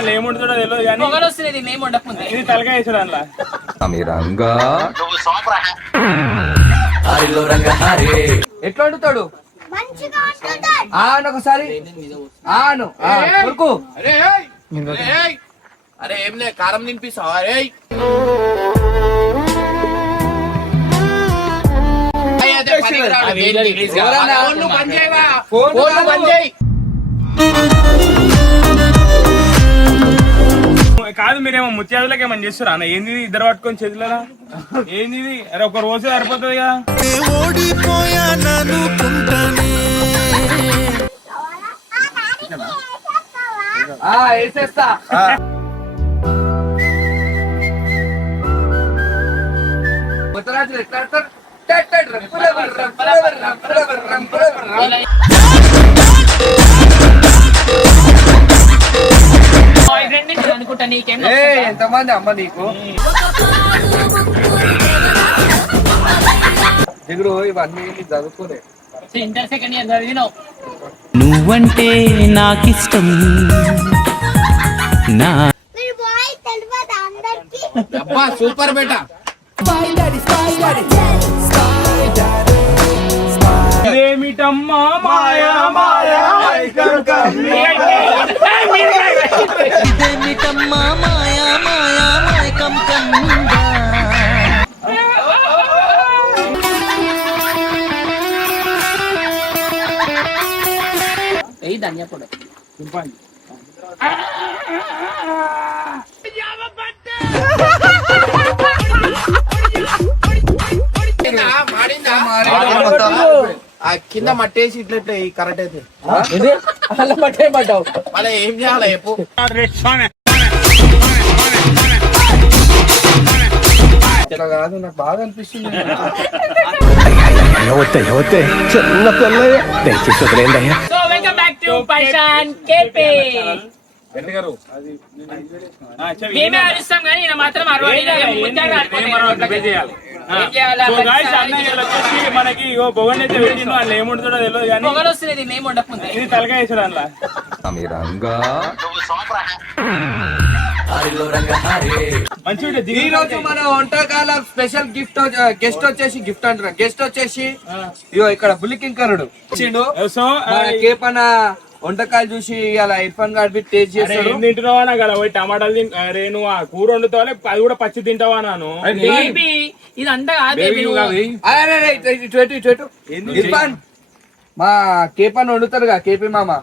వాళ్ళు ఏముంటుందో తెలియదు కానీ పొగలు వస్తుంది మేము ఉండకుంది ఇది తలకాయ వేసాడు అందులో ఎట్లా వండుతాడు ఆను ఒకసారి ఆను కొడుకు అరే ఏం లే కారం తినిపిస్తావా అరే కాదు మీరేమో ముత్యాదులకి ఏమని చేస్తారా అన్న ఏంది ఇద్దరు పట్టుకొని చేతులరా ఏంది ఇది అరే ఒక రోజు సరిపోతుంది కదా వేసేస్తా ఉత్తరాంచల్ ఎట్లా ఆడతారు అనుకుంటా నీకేం ఎంతమంది అమ్మ నీకు దిగుడు ఇవన్నీ చదువుకోలే ఇంటర్ సెకండ్ ఇయర్ చదివినావు నువ్వంటే నాకిష్టం నా అబ్బా సూపర్ బేటా ఇదేమిటమ్మా మాయా మాయా ఇదేమిటమ్మా మాయా మాయా మైకం కమ్ముందా ఏ ధనియా పొడి ఆ కింద మట్టేసి ఇట్లా కరెక్ట్ అయితే అలా పట్టేయమంటావు మళ్ళీ ఏం చేయాలి చెప్పు ఇలా కాదు నాకు బాగా అనిపిస్తుంది సో వెల్కమ్ బ్యాక్ టు పైషాన్ కేపీ మేమే ఆడిస్తాం కానీ ఈయన మాత్రం మనకి పొగండి అయితే పెట్టిండు వాళ్ళు ఏముంటుందో తెలియదు కానీ పొగలు వస్తుంది మేము ఉండకుంది ఇది తలకాయ వేసాడు అందులో ఈ రోజు మన వంటకాల స్పెషల్ గెస్ట్ వచ్చేసి ఇగో ఇక్కడ బుల్లికింకరుడు వచ్చిండు సో కేపన వంటకాలు చూసి అలా ఇర్ఫాన్ గారి టేస్ట్ చేస్తాడు ఏం తింటున్నావా నాకు అలా పోయి టమాటాలు అరే నువ్వు ఆ కూర వండుతావా అది కూడా పచ్చి తింటావా నాను ఇదంతా ఇర్ఫాన్ మా కేపన్ వండుతారుగా కేపీ మామ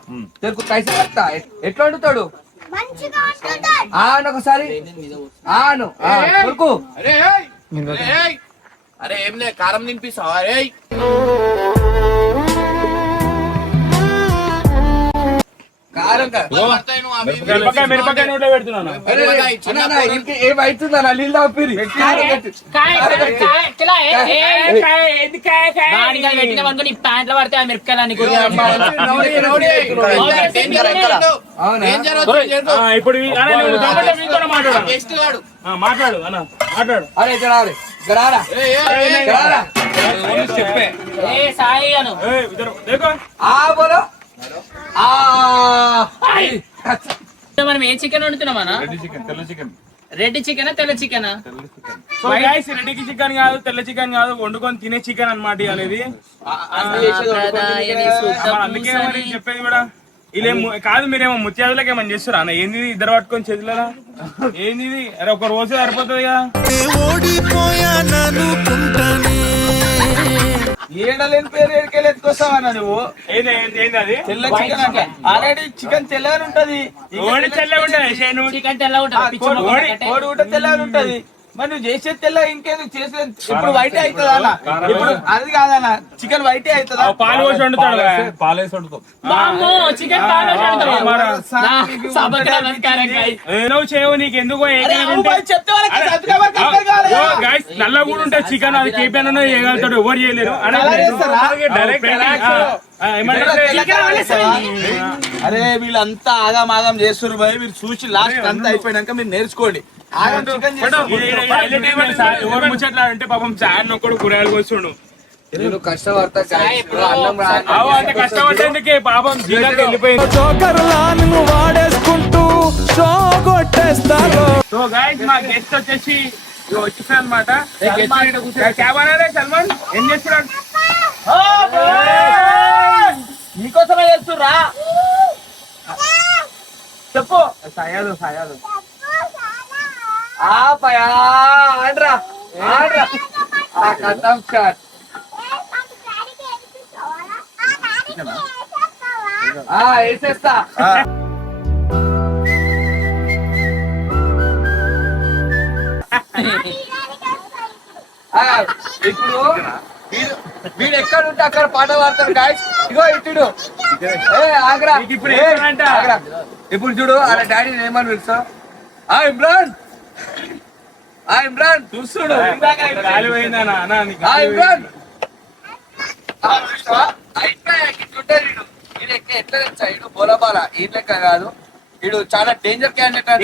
తెలుగు కైసా వస్తా ఎట్లా వండుతాడు ఆను ఒకసారి ఆను కొడుకు అరే ఏం లే కారం తినిపిస్తావా అరే కారం మిరపకాయ నోట్లో పెడుతున్నాను ఏమైతుందా నీళ్ళు తాపిరి ప్యాంట్లో పడితే మిరపకాయలు ఇప్పుడు మాట్లాడు అన్న మాట్లాడు అరే జరారే జరారా సాయి అను బోలో మనం ఏ చికెన్ వండుతున్నామా రెడ్ చికెన్ తెల్ల చికెన్ రెడ్డి చికెన్ కాదు తెల్ల చికెన్ కాదు వండుకొని తినే చికెన్ అన్నమాట అనేది అందుకే చెప్పేది కూడా ఇలా కాదు మీరేమో ముత్యాదులకి ఏమని చేస్తారా అన్న ఏంది ఇద్దరు పట్టుకొని చేతులరా ఏంది ఇది అరే ఒక రోజు సరిపోతుంది కదా ఏడలేని పేరు ఎడికెళ్ళి ఎత్తుకొస్తావన్నా నువ్వు ఏంది అది తెల్ల చికెన్ అంటే ఆల్రెడీ చికెన్ తెల్లగా ఉంటది తెల్లగా ఉంటుంది చికెన్ తెల్లగా ఉంటుంది కోడి కూడా తెల్లగా ఉంటది మరి నువ్వు చేసేది తెల్ల ఇంకేందుకు చేసేది ఇప్పుడు వైట్ అవుతుంది అన్న ఇప్పుడు అది కాదన్న చికెన్ వైట్ అవుతుందా పాలు పోసి వండుతాడు పాలేసి వండుతాం చేయవు నీకు ఎందుకో నల్ల కూడా ఉంటుంది చికెన్ అది కేపీఎన్ చేయగలుగుతాడు ఎవరు చేయలేరు అరే వీళ్ళంతా ఆగం చేస్తున్నారు భయ మీరు చూసి లాస్ట్ అంతా అయిపోయినాక మీరు నేర్చుకోండి ఎవరు ముచ్చట్లా అంటే పాపం చాయ్ ఒక్కడు కూరగాయలు వస్తుండు నేను కష్టపడతా కష్టపడేందుకే పాపం జీవితానికి వెళ్ళిపోయింది వాడేసుకుంటూ షో కొట్టేస్తాను. సో గైస్ మా గెస్ట్ వచ్చేసి వచ్చేసారు అనమాట. సల్మాన్ ఏం చేస్తున్నాడు? నీకోసమే చేస్తుర్రా చెప్పు. సయాదు ఆపయా ఆడ్రా కథం షాట్. వేసేస్తా. ఇప్పుడు వీడు ఎక్కడ ఉంటే అక్కడ పాట పాడతాడు గాయస్. ఇగో ఇటు ఆగ్రా. ఇప్పుడు చూడు అలా డాడీ ఏమని పిలుస్తావు? ఇమ్రాన్ చూస్తుడు. ఇమ్రాన్ ఎట్లా తెలుసా? ఇడు బోలబాల ఈ లెక్క కాదు, ఇడు చాలా డేంజర్ క్యాండిడేట్.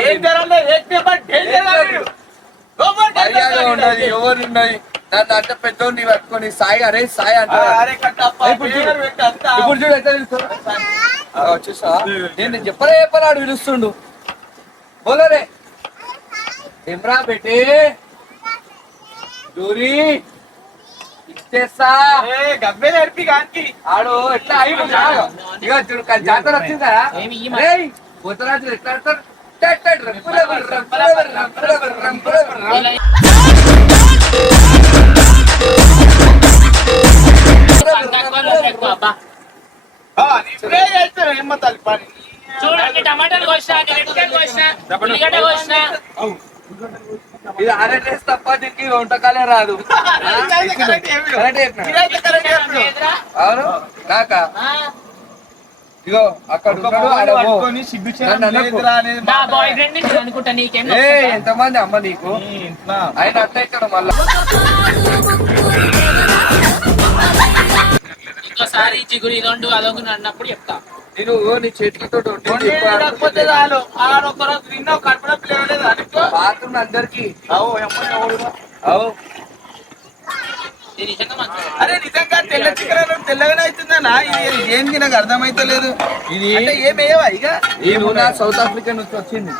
ఉండదు ఎవరు ఉన్నది నన్ను అంటే పెద్దోడిని పట్టుకొని సాయి అరే సాయి అంటారు. ఇప్పుడు చూడు ఎట్లా పిలుస్తాడు వచ్చేసా. నేను చెప్పరాడు పిలుస్తుండు. బోలరే ఇమ్రా బేటే జూరి ఇచ్చేస్తా గబ్బే నడిపి కాకి ఆడు ఎట్లా అయ్యి ఇక చూడు జాతర వచ్చింది కదా. పోతరాజు ఎట్లా ఆడతారు? చూడండి టమాటాలు కోసినా, కోసినా, ఉల్లిగడ్డ కోసినా. ఇది ఆర్ఎస్ తప్ప దీనికి వంటకాలే రాదు. అవును నాకా ఇగో అక్కడ ఎంతమంది అమ్మ నీకు ఆయన అట్ట ఇక్కడ మళ్ళా ఇంకోసారి చిగురు ఇదొండు అదొండు అన్నప్పుడు చెప్తా. నేను నీ చేతితో బాత్రూమ్ అందరికి అరే నిజంగా తెల్ల చికెన్ తెల్లగానే అవుతుందన్నా. ఇది ఏంది నాకు అర్థమైతలేదు. ఇది ఏమేవా ఇక సౌత్ ఆఫ్రికా నుంచి వచ్చింది.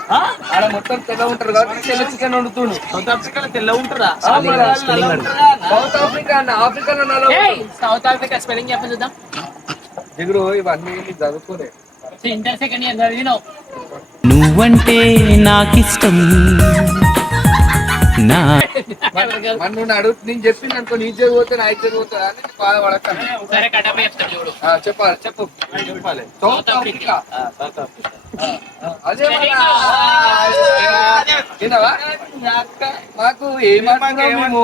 ఆడ మొత్తం తెల్ల ఉంటారు కాబట్టి తెల్ల చికెన్ వండుతుండు. సౌత్ ఆఫ్రికాలో తెల్ల ఉంటారా? సౌత్ ఆఫ్రికా అన్న ఆఫ్రికాలో సౌత్ ఆఫ్రికా స్పెల్లింగ్ చెప్పి చూద్దాం. దిగురు ఇవన్నీ చదువుకోలే. ఇంటర్ సెకండ్ ఇయర్ చదివినావు. నువ్వంటే నాకిష్టం. నన్ను అడుగు నేను చెప్పింది అనుకో నీ చదివితే నా చదివుతా అని బాధపడతాను. సరే కడప చెప్తాను చూడు. చెప్పాలి చెప్పాలి. సౌత్ ఆఫ్రికా అదే మాకు ఏమంటున్నావు మేము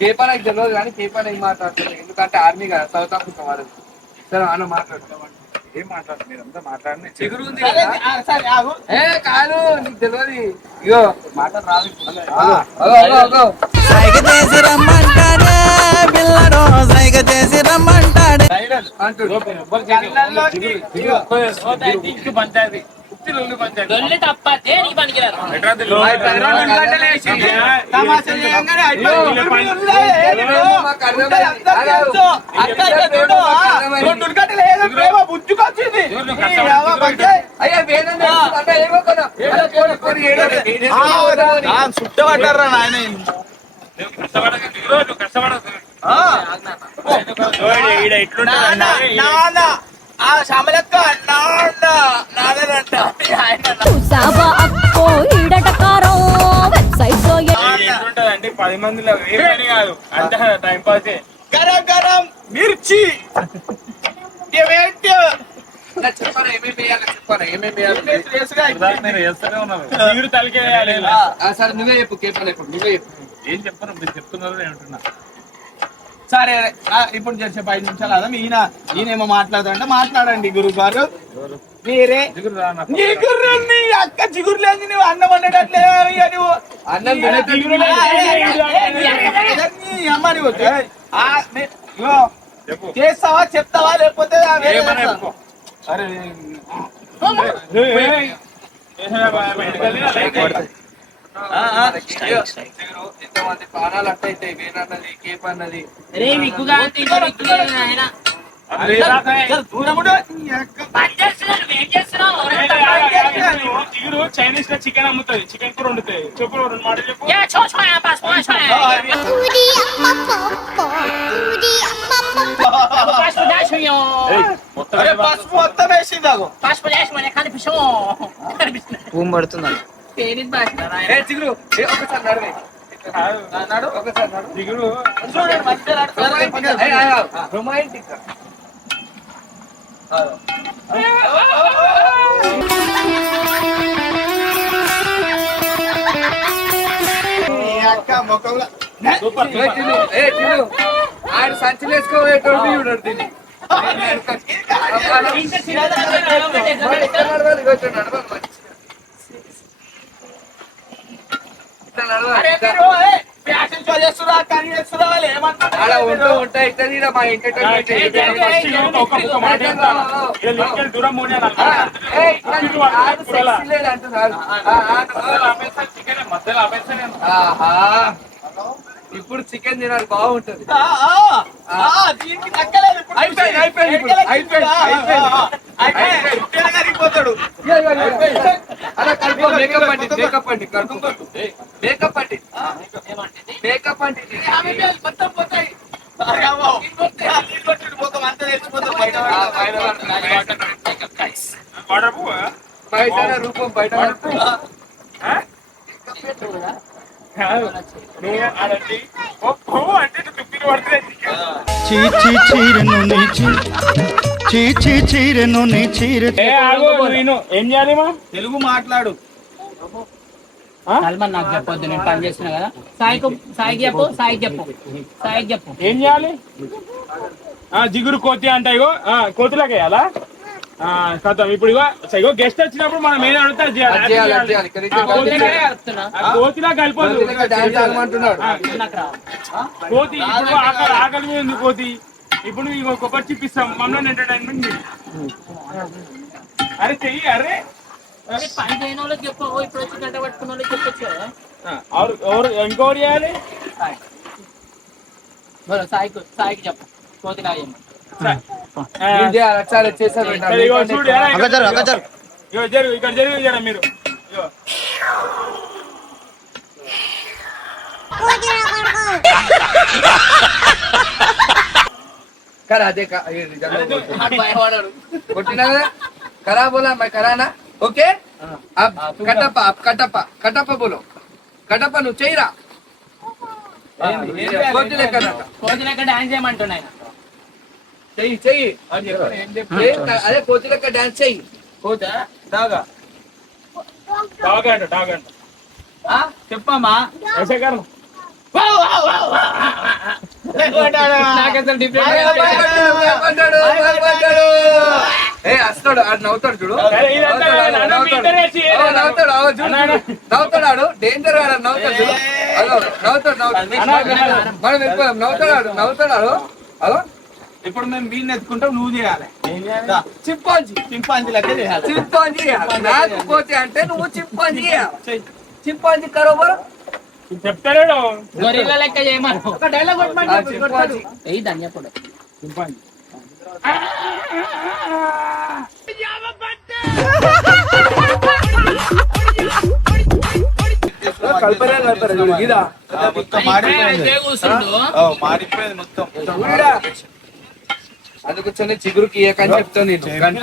కేపా నాకు తెలియదు కానీ కేపా ఏం మాట్లాడుతున్నాం ఎందుకంటే ఆర్మీ కదా సౌత్ ఆఫ్రికా వాళ్ళు. సరే అన్న మాట్లాడుతున్నాం. ఏం మాట్లాడు మీరంతా మాట్లాడిన చిగురు ఉంది కాదు నీకు తెలియదు. ఇగో మాట రాదు. సైగ చేసి రమ్మంటాడే పిల్లడో సైగ చేసి రమ్మంటాడే. దొల్లి తప్పతే నీ పనికిరారు. చుట్టబడ్డారా నాయన అంటే 10 మందిలో వేరే కాదు అంత టైం పాస్. గరం గరం మిర్చి చెప్పారా ఏమేమి వేయాలి చెప్పారా ఏమేమి వేయాలి తలకే వేయాలి. సరే నువ్వే చెప్పు కేపల్ ఇప్పుడు నువ్వే చెప్పు. ఏం చెప్పను మీరు చెప్తున్నారు ఏమంటున్నా. సరే ఇప్పుడు చేసే 5 నిమిషాలు అదా ఈయనేమో మాట్లాడదంటే మాట్లాడండి గురువు గారు. మీరే నీ అక్క చిగురు లేదు నువ్వు అన్నం వండేటట్లే నువ్వు అన్నం చేస్తావా చెప్తావా లేకపోతే ఎంతమంది ప్రాణాలు అట్టయితే వేనన్నది కేప్ అన్నది. అరే రాక. దూరం ఉండు. పని చేస్తున్నాను, ఏం చేస్తున్నావు? జిగురు చైనీస్ లో చికెన్ అమ్ముతుంది, చికెన్ కూర వండుతుంది. చెప్పు 2 మాటలు చెప్పు. ఏ, చో, చో, ఏ, పాస్, పాస్, చో, ఏ. పాస్, దాష్ మియో. మొత్తం అరే పసుపు మొత్తం వేసింది అగో. పాస్, దాష్ మియో, కనిపిస్తాము. కనిపిస్తుంది. భూమి పడుతుంది తేలింది భాష రా. ఏ చిగురు ఏ ఒకసారి నడవే. నడు ఒకసారి నడు. జిగురు చూడండి మంచిగా నడు. రొమాంటిక్. సూపర్ ఏ చిన్ను, ఏ చిన్ను, ఆడు సంచులు వేసుకోబోయేటోడు చూడడు దీన్ని. ఇంత సినిమా నడవాలి, నడవాలి, కొంచెం నడవాలి మంచిగా. ఇట్లా నడవాలి. అరే మీరు, ఏ, ఫ్యాషన్ షో చేస్తురా, కర్రీ చేస్తురా, వాళ్ళు ఏమంటున్నారు? ఆడ ఉంటా ఇక్కడ ఈడ మా ఎంటర్టైన్మెంట్ ఒక మాట చెప్తాను. ఇక లింకెళ్ళి దూరం పోనీ అని మధ్యలో ఆపేస్తాను. ఇప్పుడు చికెన్ తినాలి బాగుంటది. దీనికి తగ్గలేదు ఇప్పుడు. అయిపోయింది ఇప్పుడు. కరిగిపోతాడు. అలా కలుపు. మేకప్ అండి, మేకప్ అండి, కలుపు. మేకప్ అండి, మేకప్ అండి. మొత్తం పోతాయి. మొత్తం అంతా తెచ్చిపోతాం బయట. వాటర్ పువ్వు? బయట రూపం బయట కాదు. నువ్వు అదండి ఓ పువ్వు అంటే తుప్పిని పడుతుంది. చీచి చీరను నీ చీచి చీరను నీ చీర ఏ ఆగు, నువ్వు విను. ఏం చేయాలి మా? తెలుగు మాట్లాడు. సల్మాన్ నాకు చెప్పొద్దు, నేను పని చేస్తున్నా కదా. సాయికి చెప్పు, సాయికి చెప్పు. ఏం చేయాలి? జిగురు కోతి అంటే ఇగో కోతిలాగా వేయాలా? కథం ఇప్పుడు ఇగో గెస్ట్ వచ్చినప్పుడు మనం ఏం అడుగుతారు కోతిలా కలిపోదు. కోతి ఇప్పుడు ఆకలి మీద ఉంది కోతి. ఇప్పుడు ఇగో కొబ్బరి చిప్పిస్తాం, మమ్మల్ని ఎంటర్టైన్మెంట్. అరే చెయ్యి. అరే పని చేయని వాళ్ళకి చెప్పు, ఇప్పుడు వచ్చి గంట పట్టుకున్న వాళ్ళకి చెప్పొచ్చు కదా. ఇంకోటి చేయాలి. సాయికి చెప్పు, కోతిలా ఏమో. చేశారు. ఇగో చూడు ఇగో జరుగు, ఇక్కడ జరుగు జర మీరు. ఇగో करा दे कोटिना करा बोला मैं कराना ओके अब कटप्पा कटप्पा बोलो कटप्पा नु चेयरा कोति లెక్క డాన్స్ చేయమంటున్నాయి. చెయ్యి చెయ్యి అదే కోతి లెక్క డాన్స్ చెయ్యి. కోత దాగా డాగంట చెప్పమ్మా. వస్తాడు ఆడు నవ్వుతాడు చూడు నవ్వుతాడు ఆడు డేంజర్ ఆడు నవ్వుతాడు చూడు హలో నవ్వుతాడు మనం వెళ్ళిపోయాం నవ్వుతాడు ఆడు హలో ఇప్పుడు మేము వీడిని ఎత్తుకుంటాం నువ్వు చేయాలి చింపాంజీ లెక్క చేయాలి చింపాంజీ నాకు పోతే అంటే నువ్వు చింపాంజీ చింపాంజీ కరోబర్ చెప్తాడు గొరిల్లా లెక్క చేయమను. ఒక డైలాగ్ కొట్టమంటే ఏయ్ ధన్యపడు మారిపోయింది మొత్తం అది కూర్చొని చిగురుకి ఏకని చెప్తాను నేను గంట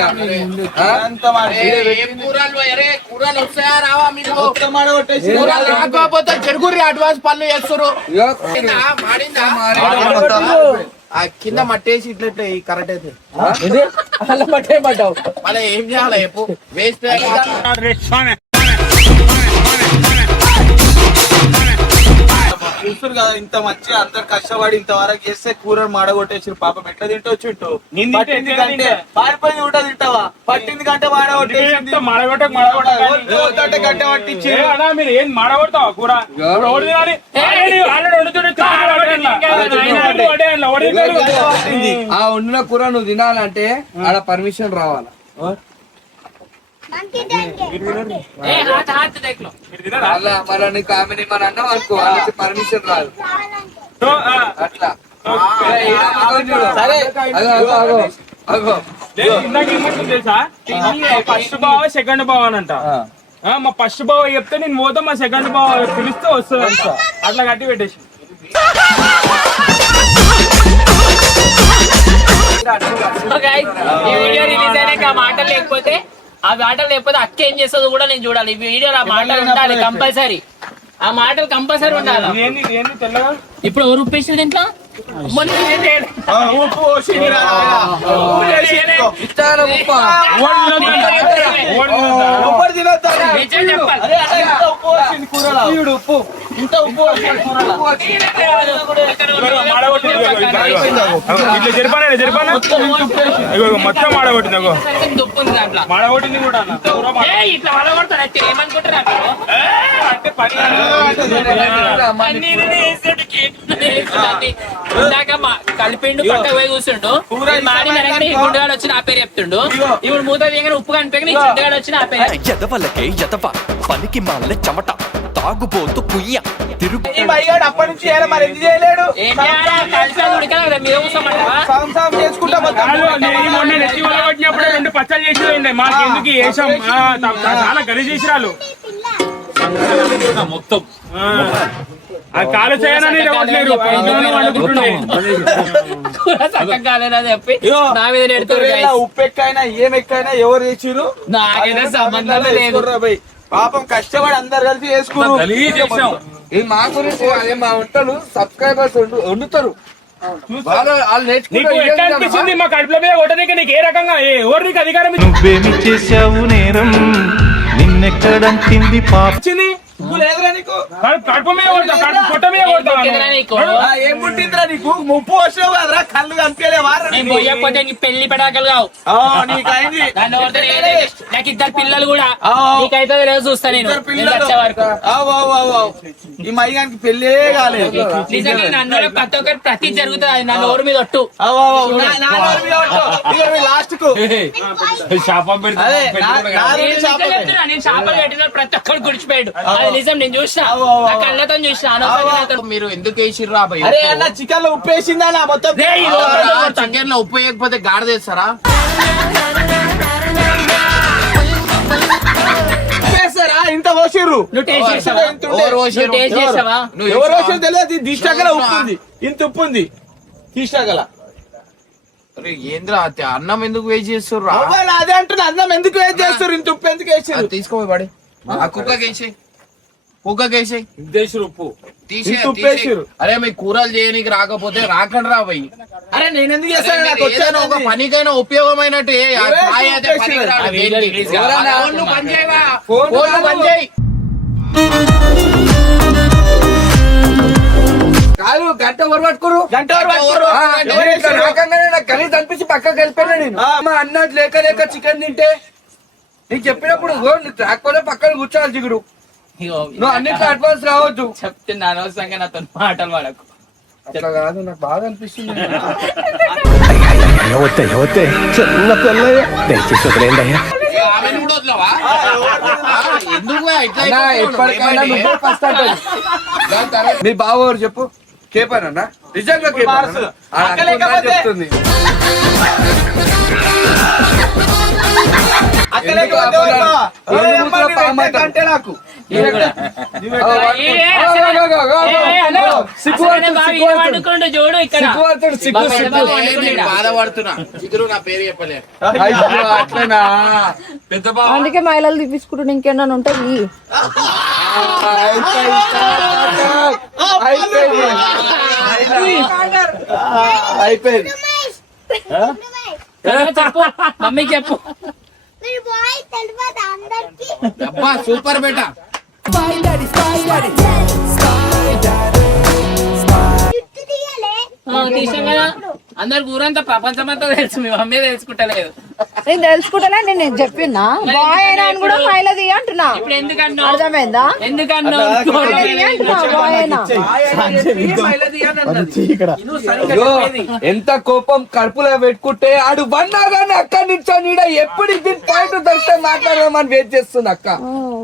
కూరలు వస్తాయా రావా మీరు రాకపోతే చెరుగురి అడ్వాన్స్ పనులు చేస్తారు ఆ కింద మట్టేసి ఇట్లా కరెక్ట్ అయితే మళ్ళీ ఏం చేయాలి చెప్పు వేస్ట్ చూస్తారు కదా ఇంత మంచి అందరు కష్టపడి ఇంతవరకు చేస్తే కూరలు మాడగొట్టేసి పాపం ఎట్లా తింటూ చుట్టూ పారిపోయింది ఉంటా తింటావా పట్టింది గంట మాడగొట్టేసి గంట పట్టించి మీరు ఏం మాడగొడతావా కూర ఆ వండిన కూర నువ్వు తినాలంటే ఆడ పర్మిషన్ రావాలా అలా మరి నీకు ఆమెని మన అన్నం అనుకో వాళ్ళకి పర్మిషన్ రాదు అట్లా సరే లేదు, ఇందాక ఏమంటుంది తెలుసా, ఫస్ట్ బావ సెకండ్ బావ అని అంట. మా ఫస్ట్ బావ చెప్తే నేను పోతా, మా సెకండ్ బావ పిలిస్తే వస్తుంది అంట. అట్లా కట్టి పెట్టేసి ఈ వీడియో రిలీజ్ అయినాక ఆ మాటలు లేకపోతే అక్క ఏం చేస్తుందో కూడా నేను చూడాలి. ఈ వీడియోలో ఆ మాటలు ఉండాలి కంపల్సరీ. ఆ మాటలు కంపల్సరీ ఉండాలి. ఏంది తెల్లగా ఇప్పుడు ఎవరు ఉప్పేసారు దీంట్లో? మొత్తం మాడగొట్టింది, మాడగొట్టింది కూడా ఇట్లా వలగొడతారు. ఏమనుకుంటారు అంటే ఇందాక కలిపిండు పక్క పోయి కూర్చుండు. మాడి మెరగని గుండెగాడు వచ్చి నా పేరు చెప్తుండు. ఇప్పుడు మూత వేయగానే ఉప్పు కనిపించని చింతగాడు వచ్చి నా పేరు. ఎదవలకే ఎదవ పనికి మాల చెమట తాగుబోతు కుయ్య తిరుగు అప్పటి నుంచి మరి ఎందుకు చేయలేడు? ఏం చేయాలా? కలిసి ఉడకదా మీద కూర్చోమంటావా? చేసుకుంటా నెత్తి వలగొట్టినప్పుడు 2 పచ్చళ్ళు చేసి మాకు ఎందుకు వేసాం, చాలా గలీజ్ చేసి రాలు మొత్తం కాలు చేయనని చెప్పి నా మీద నెడుతారు. ఉప్పు ఎక్కైనా ఏం ఎక్కైనా ఎవరు చేసిరు నాకైతే సంబంధమే లేదు. పాపం కష్టపడి అందరు కలిసి చేసుకున్నారు. ఇది మా గురించి అదే మా వంటలు సబ్స్క్రైబర్స్ వండుతారు. నీకు ఎట్లా అనిపిస్తుంది మా కడుపులో మీద కొట్టడానికి? నీకు ఏ రకంగా ఎవరు నీకు అధికారం నువ్వేమి చేశావు నేరం, నిన్నెక్కడంటింది పాపింది. కడుపు మీద కొట్ట మీద కొడతావా? ఏం పుట్టిందిరా నీకు? ముప్పు వచ్చినావు కదరా, కళ్ళు కనిపించలేవా? పోయకపోతే నీ పెళ్లి పెడాకలు కావు. నీకైంది. నాకు 2 పిల్లలు కూడా. నీకైతే రోజు చూస్తా నేను వచ్చే వరకు. ఈ మయ్యానికి పెళ్ళే కాలేదు. నిజంగా నన్ను ప్రతి ఒక్కరు ప్రతి జరుగుతుంది. అది నా నోరు మీద ఒట్టు. లాస్ట్ కు శాపం పెడతా. నేను చేపలు పెట్టిన ప్రతి ఒక్కరు గుడిచిపోయాడు. అది నిజం, నేను చూసిన కళ్ళతో చూసిన. మీరు ఎందుకు వేసిర్రు అబ్బాయి? అరే అన్న చికెన్ లో ఉప్పు వేసిందా మొత్తం? చికెన్ లో ఉప్పు వేయకపోతే గాడి తెస్తారా? ఇంత పోసిర్రు. నువ్వు టేస్ట్ చేసావా? ఎవరు పోసిరు తెలియదు. దిష్టగల ఉప్పు ఉంది, ఇంత ఉప్పు ఉంది దిష్టగల. ఏంద్రా అన్నం ఎందుకు వేస్ట్ చేస్తుర్రు? అదే అంటున్నా, అన్నం ఎందుకు వేస్ట్ చేస్తారు? ఇంత ఉప్పు ఎందుకు వేసారు? తీసుకోపోయి పడి కుక్కకేసి ఉప్పు అరే మీ కూరలు చేయడానికి రాకపోతే రాకండి రా పోయి. అరే నేను ఎందుకు చేస్తాను? ఒక పనికైనా ఉపయోగమైనట్టు కాదు గంట వరకు పట్టుకోరు, గంట కలిసి అనిపించి పక్కకి వెళ్ళిపోయినా నేను. అన్నట్టు లేక లేక చికెన్ తింటే నీకు చెప్పినప్పుడు రాకపోతే పక్కన కూర్చోవాలి జిగురు. నువ్వు అన్నిట్లో అడ్వాన్స్ రావద్దు. చెప్తున్నా అనవసరంగా నాతో మాటలు వాడకు. అట్లా కాదు, నాకు బాగా అనిపిస్తుంది. ఎప్పటికైనా నువ్వే ఫస్ట్ అంటావు. మీ బావ ఎవరు చెప్పు? కేపన్నా నిజంగా చెప్తుంది. అంటే నాకు చూడు ఇక్కడ బాధపడుతున్నా. నా పేరు చెప్పలే. అట్లనా? అందుకే మహిళలు తీపించుకుంటూ ఇంకేమన్నా ఉంటుంది. అయిపోయింది. చెప్పు మమ్మీకి చెప్పు. అబ్బా సూపర్ బేటా. తీసాం కదా, అందరికి ఊరంతా ప్రపంచం అంతా తెలుసు. మీ మమ్మీ తెలుసుకుంటలేదు. నేను తెలుసుకుంటా, నేను చెప్పినా బాయ్ అయినా అని కూడా మహిళది అంటున్నా. ఇప్పుడు ఎందుకన్నా అర్థమైందా? ఎందుకన్నా ఎంత కోపం కడుపులో పెట్టుకుంటే ఆడు వన్నా కానీ అక్కడి నుంచి నీడ ఎప్పుడు ఇది పాయింట్ దొరికితే మాట్లాడదామని వెయిట్ చేస్తుంది అక్క.